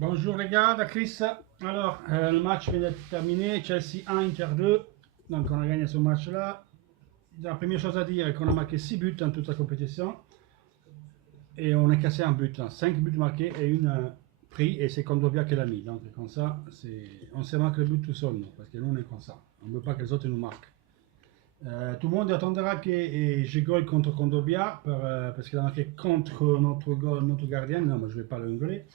Bonjour les gars, da Chris. Alors, le match vient d'être terminé, Chelsea 1, Inter 2. Donc on a gagné ce match-là. La première chose à dire est qu'on a marqué 6 buts dans toute la compétition. Et on a cassé un but, 5 buts marqués et une pris, et c'est Kondogbia qui l'a mis. Donc comme ça, on se marque le but tout seul, nous, parce que nous on est comme ça. On ne veut pas que les autres nous marquent. Tout le monde attendra que je goal contre Kondogbia, parce qu'il a marqué contre notre gardien. Non, moi je ne vais pas le gueuler.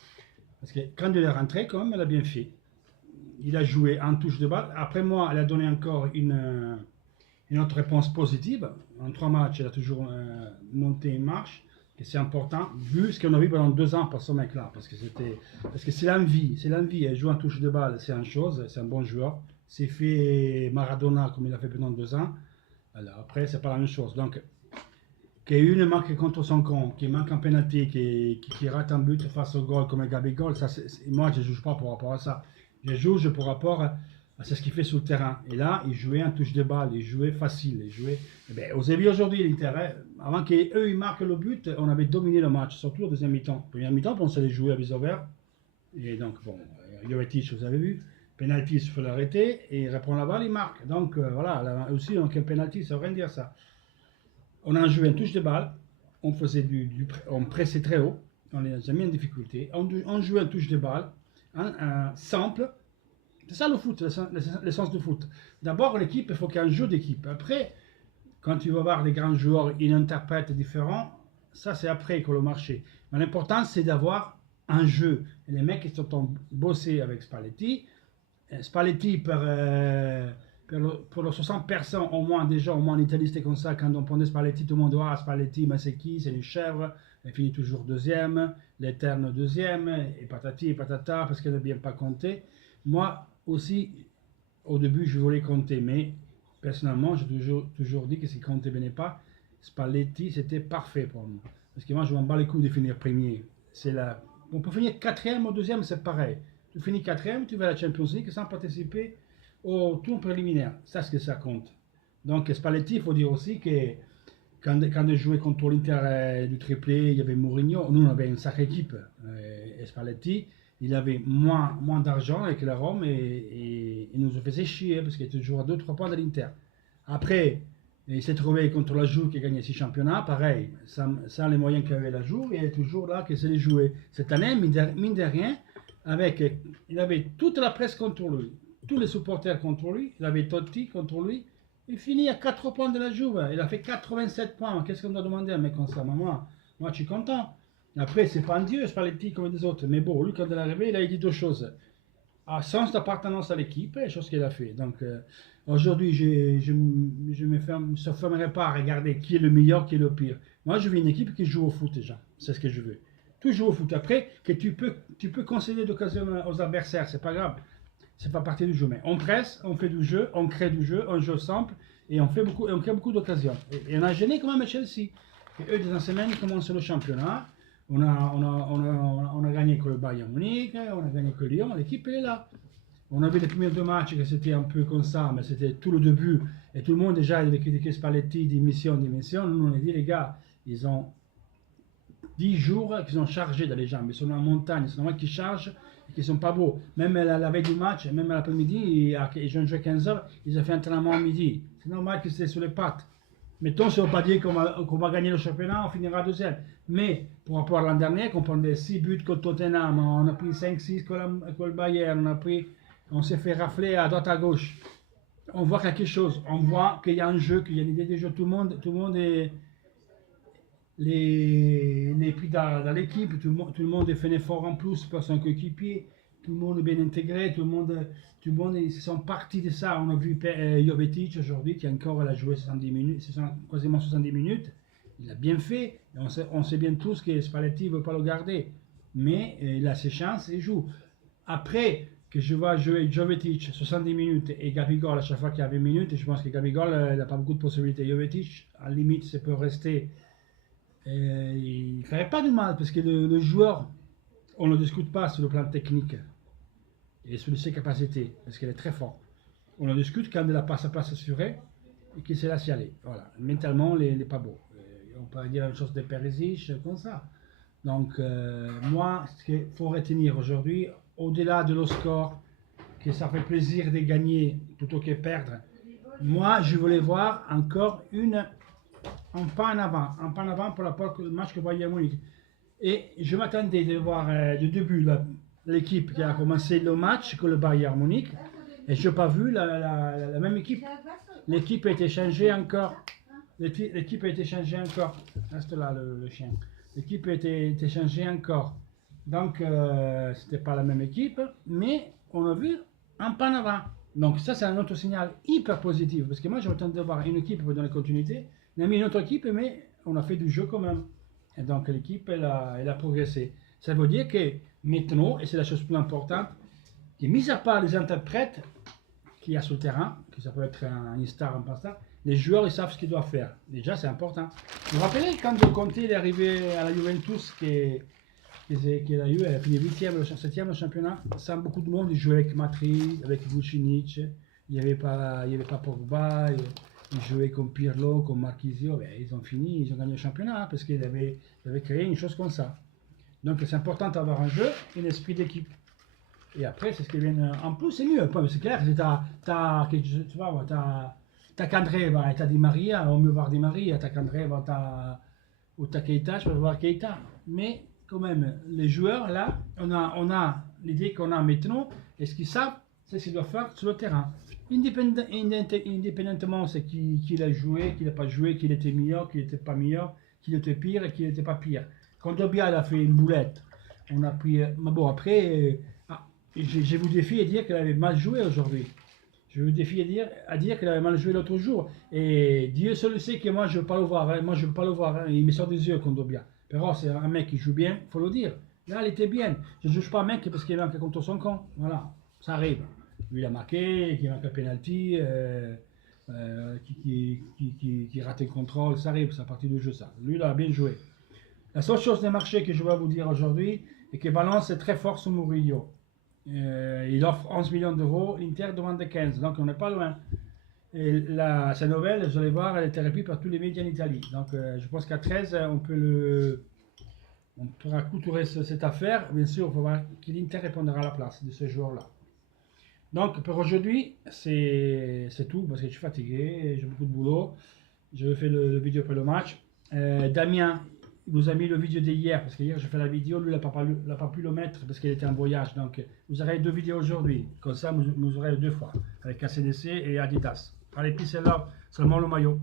Parce que quand il est rentré, quand même, elle a bien fait. Il a joué en touche de balle. Après moi, elle a donné encore une autre réponse positive. En 3 matchs, elle a toujours monté une marche. Et c'est important, vu ce qu'on a vu pendant 2 ans par ce mec-là. Parce que c'est l'envie. C'est l'envie. Elle joue en touche de balle, c'est une chose. C'est un bon joueur. C'est fait Maradona comme il a fait pendant 2 ans. Alors, après, c'est pas la même chose. Donc, qu'une marque contre son camp, qui manque un penalty, qui rate un but face au goal comme Gabigol, moi je ne juge pas par rapport à ça. Je juge par rapport à ce qu'il fait sur le terrain. Et là, il jouait en touche de balle, il jouait facile. Vous avez vu aujourd'hui l'intérêt, avant qu'eux ils marquent le but, on avait dominé le match, surtout au deuxième mi-temps. Première mi-temps, on s'est joué à vis ouvert. Et donc, bon, Jovetic, vous avez vu, penalty, il faut l'arrêter, et il reprend la balle, il marque. Donc, voilà, là aussi, donc un penalty, ça ne veut rien dire ça. On a joué en touche de balle, on pressait très haut, on les a jamais en difficulté, on jouait en touche de balle, simple. C'est ça le foot, l'essence du foot. D'abord, l'équipe, il faut qu'il y ait un jeu d'équipe. Après, quand tu vas voir des grands joueurs, ils interprètent différents, ça c'est après que le marché. Mais l'important, c'est d'avoir un jeu. Et les mecs, ils sont bossés avec Spalletti. Spalletti, pour les 60 personnes, au moins en Italie, c'était comme ça. Quand on prenait Spalletti, tout le monde dit ah, Spalletti, mais c'est qui? C'est une chèvre. Elle finit toujours deuxième, l'éterne deuxième, et patati et patata, parce qu'elle n'a bien pas compté. Moi aussi, au début, je voulais compter, mais personnellement, j'ai toujours dit que si compter venait pas, Spalletti, c'était parfait pour moi. Parce que moi, je m'en bats les couilles de finir premier. On peut finir quatrième ou deuxième, c'est pareil. Tu finis quatrième, tu vas à la Champions League sans participer au tour préliminaire. Ça, c'est ce que ça compte. Donc, Spalletti, il faut dire aussi que quand il jouait contre l'Inter du triplé, il y avait Mourinho. Nous, on avait une sacrée équipe. Et Spalletti, il avait moins d'argent avec la Rome et il nous faisait chier parce qu'il était toujours à 2-3 points de l'Inter. Après, il s'est trouvé contre la Juve qui a gagné 6 championnats, pareil, sans les moyens qu'avait la Juve, il est toujours là qui s'est les jouer. Cette année, mine de rien, il avait toute la presse contre lui, tous les supporters contre lui, il avait Totti contre lui. Il finit à 4 points de la Juve, il a fait 87 points. Qu'est-ce qu'on doit demander à un mec comme ça? Moi, je suis content. Après, c'est pas un dieu, c'est pas les petits comme les autres. Mais bon, lui, quand il est arrivé, il a dit 2 choses. Un sens d'appartenance à l'équipe, et chose qu'il a fait. Donc, aujourd'hui, je ne me fermerai pas à regarder qui est le meilleur, qui est le pire. Moi, je veux une équipe qui joue au foot déjà. C'est ce que je veux. Toujours au foot. Après, que tu peux concéder d'occasion aux adversaires, c'est pas grave. C'est pas partie du jeu. Mais on presse, on fait du jeu, on crée du jeu, un jeu simple, et on crée beaucoup d'occasions. Et on a gêné quand même à Chelsea. Et eux, dans une semaine, ils commencent le championnat. On a gagné que le Bayern Munich, on a gagné que Lyon, l'équipe elle est là. On avait les premiers 2 matchs que c'était un peu comme ça, mais c'était tout le début. Et tout le monde déjà il avait critiqué Spalletti, d'émission. Nous on a dit les gars, ils ont 10 jours qu'ils ont chargé dans les jambes. Ils sont en montagne, c'est normal qu'ils chargent et qu'ils sont pas beaux. Même la veille du match, même l'après-midi, ils ont joué 15 heures, ils ont fait un entraînement à midi. C'est normal qu'ils étaient sur les pattes. Mettons, ça ne veut pas dire qu'on va gagner le championnat, on finira deuxième. Mais par rapport à l'an dernier, qu'on prenait 6 buts contre Tottenham, on a pris 5-6 contre le Bayern, on s'est fait rafler à droite à gauche. On voit quelque chose, on voit qu'il y a un jeu, qu'il y a une idée de jeu. Tout le monde est pris dans l'équipe, tout le monde fait un effort en plus pour son coéquipier, tout le monde est bien intégré, tout le monde ils sont partis de ça. On a vu Jovetic aujourd'hui qui encore a joué 70 minutes, quasiment 70 minutes. Il a bien fait. Et on sait bien tous que Spalletti ne veut pas le garder. Mais il a ses chances et il joue. Après que je vois jouer Jovetic 70 minutes et Gabigol à chaque fois qu'il y a 20 minutes, je pense que Gabigol n'a pas beaucoup de possibilités. Jovetic, à la limite, ça peut rester. Il ne ferait pas du mal parce que le joueur, on ne le discute pas sur le plan technique et sur ses capacités, parce qu'elle est très forte. On en discute quand il a pas sa place assurée et qu'il s'est laissé aller. Voilà. Mentalement, il n'est pas beau. On peut dire la même chose de Perisic, comme ça. Donc, moi, ce qu'il faut retenir aujourd'hui, au-delà de le score, que ça fait plaisir de gagner plutôt que perdre, moi, je voulais voir encore un pas en avant pour le match que Bayern Munich. Et je m'attendais de voir du début l'équipe qui a commencé le match que le Bayern Munich, et je n'ai pas vu la même équipe. L'équipe a été changée encore. L'équipe a été changée encore. Reste là le chien. L'équipe a été changée encore. Donc, c'était pas la même équipe, mais on a vu un pas en avant. Donc, ça, c'est un autre signal hyper positif. Parce que moi, je m'attendais à voir une équipe pour donner continuité. On a mis une autre équipe, mais on a fait du jeu quand même. Et donc, l'équipe, elle a progressé. Ça veut dire que maintenant, et c'est la chose plus importante, que mis à part les interprètes qu'il y a sur le terrain, que ça peut être un star, un pas star, les joueurs, ils savent ce qu'ils doivent faire. Déjà, c'est important. Vous vous rappelez quand Conte est arrivé à la Juventus, qu'il a eu, elle a fini 8e, 7e au championnat, sans beaucoup de monde, il jouait avec Matri, avec Vucinic, il n'y avait pas Pogba, il jouait comme Pirlo, comme Marchisio, ben, ils ont fini, ils ont gagné le championnat, parce qu'ils avaient créé une chose comme ça. Donc c'est important d'avoir un jeu, un esprit d'équipe. Et après, c'est ce qui vient. En plus, c'est mieux, c'est clair, tu vois, t'as Candreva et t'as Di Maria, on mieux voir Di Maria, t'as Candreva, ou t'as Keita, je peux voir Keita. Mais quand même, les joueurs, là, on a l'idée qu'on a maintenant, et ce qu'ils savent, c'est ce qu'ils doivent faire sur le terrain. Indépendamment, c'est qui a joué, qui n'a pas joué, qui était meilleur, qui n'était pas meilleur, qui était pire et qui n'était pas pire. Quand Dobia a fait une boulette, on a pris. Mais bon, après, je vous défie à dire qu'elle avait mal joué aujourd'hui. Je vous défie à dire qu'elle avait mal joué l'autre jour. Et Dieu seul sait que moi, je ne veux pas le voir. Hein. Moi, je ne veux pas le voir. Hein. Il me sort des yeux, Kondogbia. Pero c'est un mec qui joue bien, il faut le dire. Là, elle était bien. Je ne juge pas un mec parce qu'il manque contre son camp. Voilà, ça arrive. Lui, il a marqué, qui manque un penalty, qui rate un contrôle, ça arrive, c'est à partir du jeu, ça. Lui, il a bien joué. La seule chose des marchés que je vais vous dire aujourd'hui est que Valence est très fort sur Murillo. Il offre 11 millions d'euros, l'Inter demande 15, donc on n'est pas loin. Et sa nouvelle, vous allez voir, elle est reprise par tous les médias en Italie. Donc je pense qu'à 13, on pourra couturer cette affaire. Bien sûr, il faut voir qui l'Inter répondra à la place de ce joueur-là. Donc pour aujourd'hui, c'est tout, parce que je suis fatigué, j'ai beaucoup de boulot. Je vais faire le vidéo pour le match. Damien vous a mis le vidéo d'hier, parce qu'hier j'ai fait la vidéo, lui il n'a pas pu le mettre parce qu'il était en voyage. Donc vous aurez 2 vidéos aujourd'hui, comme ça vous aurez 2 fois, avec ACDC et Adidas. Allez, peace and love, seulement le maillot.